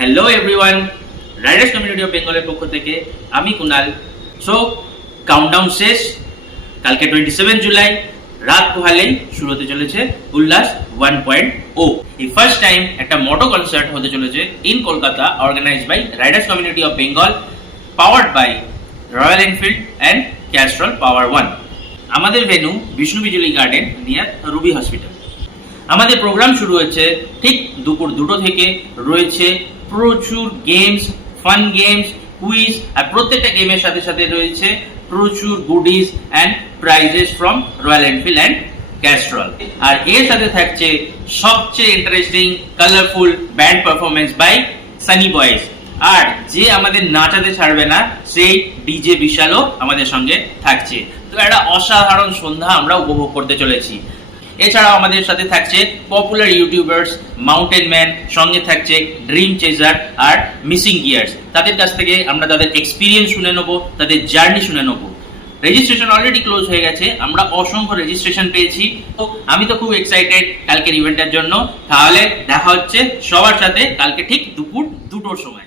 Hello everyone, Riders Community of বেঙ্গলের পক্ষ থেকে আমি কুনাল। সো কাউন্টডাউন শেষ, কালকে 27 জুলাই রাত পোহালেই শুরু হতে চলেছে উল্লাস 1.0। এই ফার্স্ট টাইম একটা মোটো কনসার্ট হতে চলেছে in Kolkata, organised by Riders Community of Bengal, powered by Royal Enfield and Castrol Power 1। আমাদের venue Bishnu Bijli garden near Ruby hospital. আমাদের প্রোগ্রাম শুরু হচ্ছে ঠিক দুপুর 2টো থেকে। রয়েছে প্রচুর গেমস, ফান গেমস, কুইজ, আর প্রত্যেকটা গেমের সাথে সাথে রয়েছে প্রচুর goodies and prizes from Royal Enfield and Castrol. আর এর সাথে থাকছে সবচেয়ে interesting colourful band performance by Sunny Boys. আর যে আমাদের নাচাতে ছাড়বে না সেই ডিজে বিশালও আমাদের সঙ্গে থাকছে। তো একটা অসাধারণ সন্ধ্যা আমরা উপভোগ করতে চলেছি। এছাড়াও আমাদের সাথে থাকছে পপুলার ইউটিউবার্স, মাউন্টেন ম্যান, সঙ্গে থাকছে ড্রিম চেজার আর মিসিং গিয়ার্স। তাদের কাছ থেকে আমরা তাদের এক্সপিরিয়েন্স শুনে নেবো, তাদের জার্নি শুনে নেবো। রেজিস্ট্রেশন অলরেডি ক্লোজ হয়ে গেছে, আমরা অসংখ্য রেজিস্ট্রেশন পেয়েছি। তো আমি তো খুব এক্সাইটেড কালকের ইভেন্টের জন্য। তাহলে দেখা হচ্ছে সবার সাথে কালকে ঠিক দুপুর 2টোর সময়।